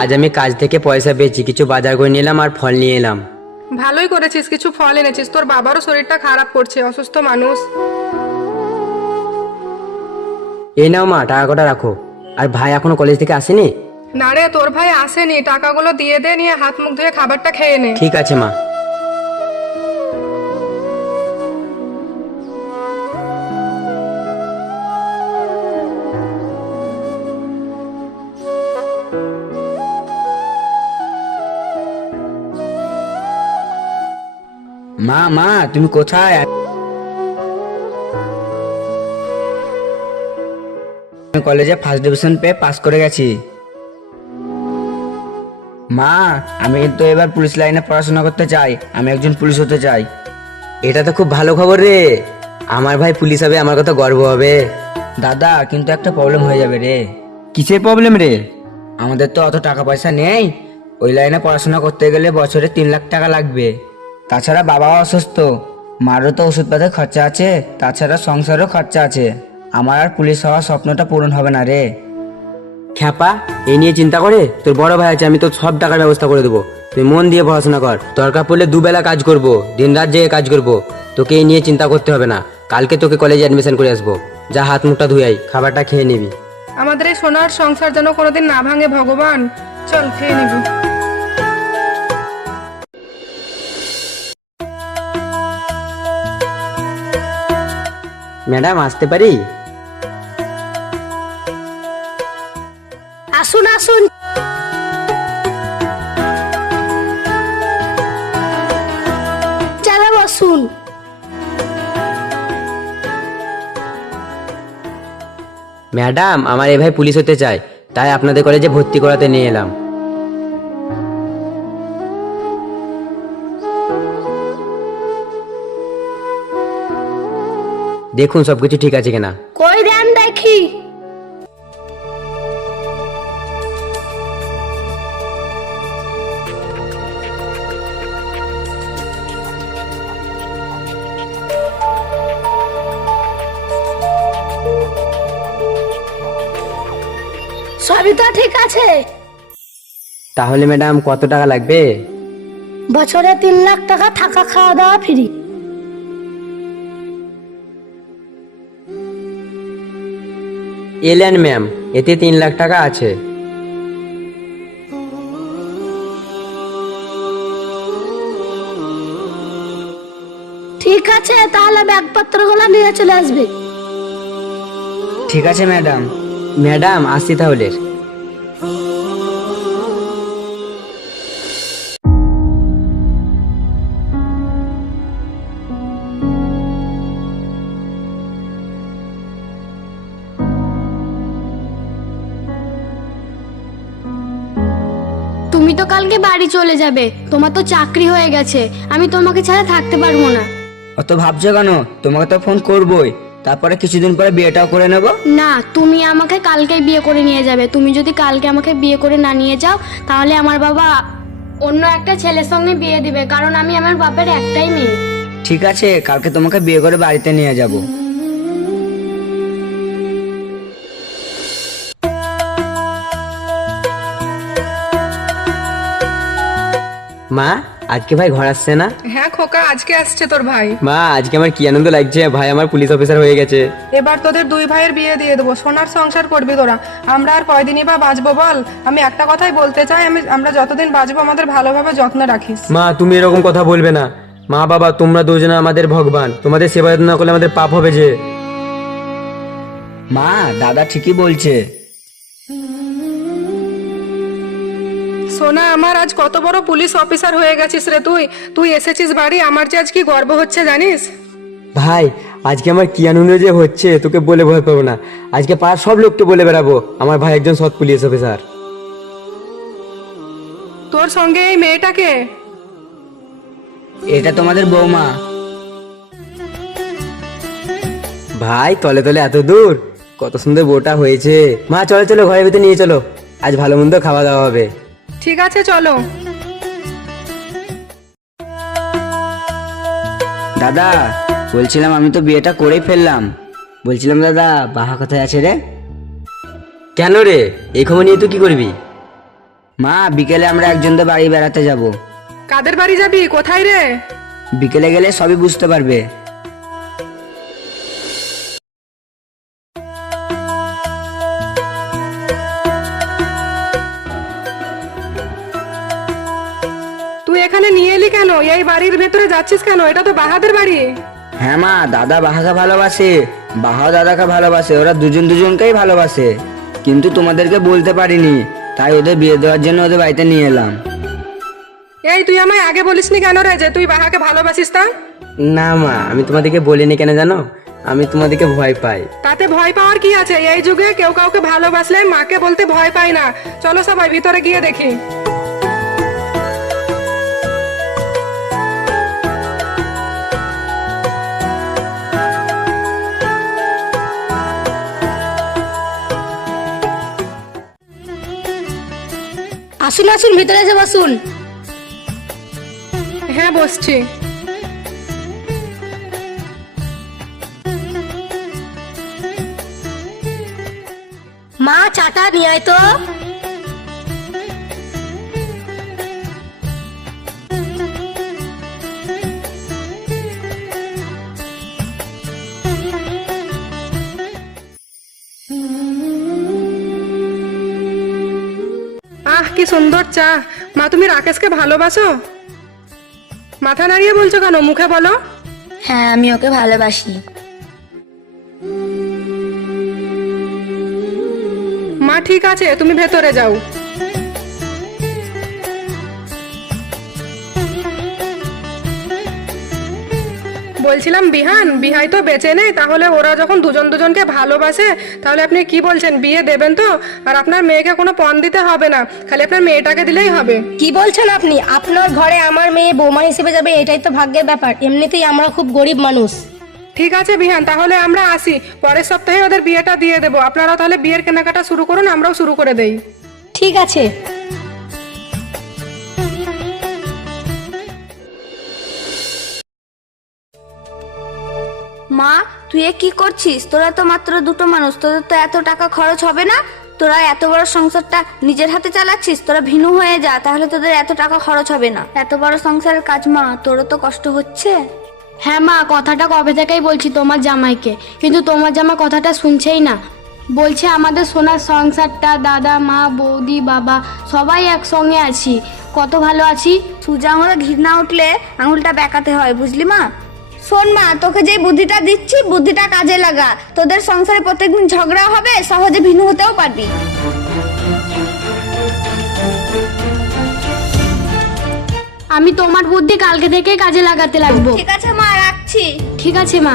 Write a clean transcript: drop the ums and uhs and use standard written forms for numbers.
আজ আমি কাজ থেকে পয়সা পেয়েছি, কিছু বাজার করে নিয়ে এলাম আর ফল নিয়ে এলাম। ভালোই করেছিস, কিছু ফল এনেছিস। তোর বাবারও শরীরটা খারাপ করছে, অসুস্থ মানুষ। এই নাও মা, টাকা কটা রাখো। আর ভাই এখনো কলেজ থেকে আসেনি? না রে, তোর ভাই আসেনি। টাকাগুলো দিয়ে দে, নিয়ে হাত মুখ ধুয়ে খাবারটা খেয়ে নে। ঠিক আছে মা। মা মা তুমি কোথায়? আমি কলেজে ফার্স্ট ডিভিশন পেয়ে পাস করে গেছি। মা আমি তো এবার পুলিশ লাইনে পড়াশোনা করতে চাই, আমি একজন পুলিশ হতে চাই। এটা তো খুব ভালো খবর রে, আমার ভাই পুলিশ হবে, আমার কত গর্ব হবে। দাদা কিন্তু একটা প্রবলেম হয়ে যাবে রে। কিসের প্রবলেম রে? আমাদের তো অত টাকা পয়সা নেই, ওই লাইনে পড়াশোনা করতে গেলে বছরে 3 লাখ টাকা লাগবে। তাছাড়া বাবাও অসুস্থ, মারও তো ওষুধপাতির খরচা আছে, তাছাড়া সংসারও খরচা আছে। আমার আর পুলিশ হওয়ার স্বপ্নটা পূরণ হবে না রে। খ্যাপা, এই নিয়ে চিন্তা করে তোর বড় ভাই আছে, আমি তোর সব টাকার ব্যবস্থা করে দেবো। তুই মন দিয়ে পড়াশোনা কর, দরকার পড়লে দুবেলা কাজ করব, দিন রাত জেগে কাজ করব। তোকে এই নিয়ে চিন্তা করতে হবে না। কালকে তোকে কলেজে অ্যাডমিশন করে আসবো। যা হাত মুখটা ধুয়ে আই, খাবারটা খেয়ে নিবি। আমাদের এই সোনার সংসার যেন কোনোদিন না ভাঙে ভগবান। চল খেয়ে নিবি। ম্যাডাম আসতে পারি? আসুন আসুন। চালা বসুন। ম্যাডাম আমার এই ভাই পুলিশ হতে চায়, তাই আপনাদের কলেজে ভর্তি করাতে নিয়ে এলাম। দেখুন সবকিছু ঠিক আছে কিনা। কই দেন দেখি। সবই তো ঠিক আছে। তাহলে ম্যাডাম কত টাকা লাগবে? বছরে 3 লাখ টাকা, থাকা খাওয়া দাওয়া ফ্রি। এলেন ম্যাম, এতে 3 লাখ টাকা আছে। ঠিক আছে, তাহলে ব্যাগপত্রগুলো নিয়ে চলে আসবে। ঠিক আছে ম্যাডাম। ম্যাডাম আসছি তাহলে। তুমি তো কালকে বাড়ি চলে যাবে, তোমার তো চাকরি হয়ে গেছে, আমি তোমাকে ছাড়া থাকতে পারবো না। অত ভাবছো কেন? তোমাকে তো ফোন করবোই, তারপরে কিছুদিন পরে বিয়েটাও করে নেব। না, তুমি আমাকে কালকে বিয়ে করে নিয়ে যাবে। তুমি যদি কালকে আমাকে বিয়ে করে না নিয়ে যাও, তাহলে আমার বাবা অন্য একটা ছেলের সঙ্গে বিয়ে দিবে, কারণ আমি আমার বাপের একটাই মেয়ে। ঠিক আছে, কালকে তোমাকে বিয়ে করে বাড়িতে নিয়ে যাব। মা আজকে ভাই ঘর আসছে না? হ্যাঁ খোকা, আজকে আসছে তোর ভাই। মা আজকে আমার কি আনন্দ লাগছে, ভাই আমার পুলিশ অফিসার হয়ে গেছে। এবার তোদের দুই ভাইয়ের বিয়ে দিয়ে দেবো, সোনার সংসার করবি তোরা। আমরা আর কয়দিনই বা বাঁচবো বল? আমি একটা কথাই বলতে চাই, আমরা যতদিন বাঁচবো আমাদের ভালোভাবে যত্ন রাখিস। মা তুমি এরকম কথা বলবে না। মা বাবা তোমরা দুজনে আমাদের ভগবান, তোমাদের সেবা যত্ন না করলে আমাদের পাপ হবে যে। মা দাদা ঠিকই বলছে। সোনা আমার, আজ কত বড় পুলিশ অফিসার হয়ে গেছিস রে তুই। তুই এসেছিস বাড়ি, আমার যে আজ কি গর্ব হচ্ছে জানিস। ভাই আজকে আমার কি আনন্দ যে হচ্ছে, তোকে বলে ভয় পাবো না। আজকে পাড়ার সব লোককে বলে বেড়াবো আমার ভাই একজন সৎ পুলিশ অফিসার। তোর সঙ্গে এই মেয়েটাকে। এটা তোমাদের বৌমা। ভাই তলে তলে এত দূর, কত সুন্দর বউটা হয়েছে। মা চলো চলো ঘরের ভিতরে নিয়ে চলো, আজ ভালো মন্দ খাওয়া দাওয়া হবে। ঠিক আছে চলো। দাদা বলছিলাম আমি তো বিয়েটা করেই ফেললাম, বলছিলাম দাদা বাহা কোথায় আছে রে? কেন রে, এই খবর নিয়ে তুই কি করবি? মা, বিকেলে আমরা একজনদের বাড়ি বেড়াতে যাব। কাদের বাড়ি যাবি? কোথায় রে? বিকেলে গেলে সবই বুঝতে পারবে। তুই এখানে নিয়ে এলি কেন? এই বাড়ির ভেতরে যাচ্ছিস কেন? এটা তো বাহাদের বাড়ি। হ্যাঁ মা, দাদা বাহাকে ভালোবাসে, বাহাও দাদাকে ভালোবাসে, ওরা দুজন দুজনকেই ভালোবাসে। কিন্তু তোমাদেরকে বলতে পারিনি, তাই ওদের বিয়ে দেওয়ার জন্য ওদের বাড়িতে নিয়ে এলাম। এই, তুই আমায় আগে বলিসনি কেন রে যে তুই বাহাকে ভালোবাসিস? তা না মা, আমি তোমাদেরকে বলিনি কেন জানো? আমি তোমাদেরকে ভয় পাই। তাতে ভয় পাওয়ার কি আছে? এই যুগে কেউ কাউকে ভালোবাসলে মাকে বলতে ভয় পায় না। চলো সবাই ভিতরে গিয়ে দেখি। আসুন আসুন, ভিতরে এসে বসুন। হ্যাঁ, বসছি। মা, চাটা নিয়ে আয় তো। আহ, কি সুন্দর চা। মা, তুমি রাকেশকে ভালোবাসো? মাথা নাড়িয়ে বলছো কেন? মুখে বলো। হ্যাঁ, আমি ওকে ভালোবাসি। মা, ঠিক আছে, তুমি ভেতরে যাও। বলছিলাম বিহান, বিহাই তো বেঁচে নেই, তাহলে ওরা যখন দুজন দুজনকে ভালোবাসে, তাহলে আপনি কি বলছেন, বিয়ে দেবেন তো? আর আপনার মেয়েকে কোনো পণ দিতে হবে না, খালি আপনার মেয়েটাকে দিলেই হবে। কি বলছেন আপনি? আপনার ঘরে আমার মেয়ে বৌমা হিসেবে যাবে, এটাই তো ভাগ্যের ব্যাপার। এমনিতেই আমরা খুব গরিব মানুষ। ঠিক আছে বিহান, তাহলে আমরা আসি। পরের সপ্তাহে ওদের বিয়েটা দিয়ে দেবো। আপনারা তাহলে বিয়ের কেনাকাটা শুরু করুন, আমরাও শুরু করে দেই। ঠিক আছে। মা, তুই এ কি করছিস? তোরা তো মাত্র দুটো মানুষ, তোদের তো এত টাকা খরচ হবে না। তোরা এত বড় সংসারটা নিজের হাতে চালাচ্ছিস, তোরা ভিনু হয়ে যা, তাহলে তোদের এত টাকা খরচ হবে না। এত বড় সংসারের কাজ মা, তোরও তো কষ্ট হচ্ছে। হ্যাঁ মা, কথাটা কবে থেকেই বলছি তোমার জামাইকে, কিন্তু তোমার জামা কথাটা শুনছেই না। বলছে আমাদের সোনার সংসারটা, দাদা মা বৌদি বাবা সবাই একসঙ্গে আছি, কত ভালো আছি। সোজা আঙুলে ঘৃণা না উঠলে আঙুলটা বেঁকাতে হয়, বুঝলি মা? শোন মা, তোকে যে বুদ্ধিটা দিচ্ছি, বুদ্ধিটা কাজে লাগা। তোদের সংসারে প্রত্যেকদিন ঝগড়া হবে, সহজে ভিনু হতেও পারবি। আমি তোমার বুদ্ধি কালকে থেকেই কাজে লাগাতে লাগবো। ঠিক আছে মা, রাখছি। ঠিক আছে মা।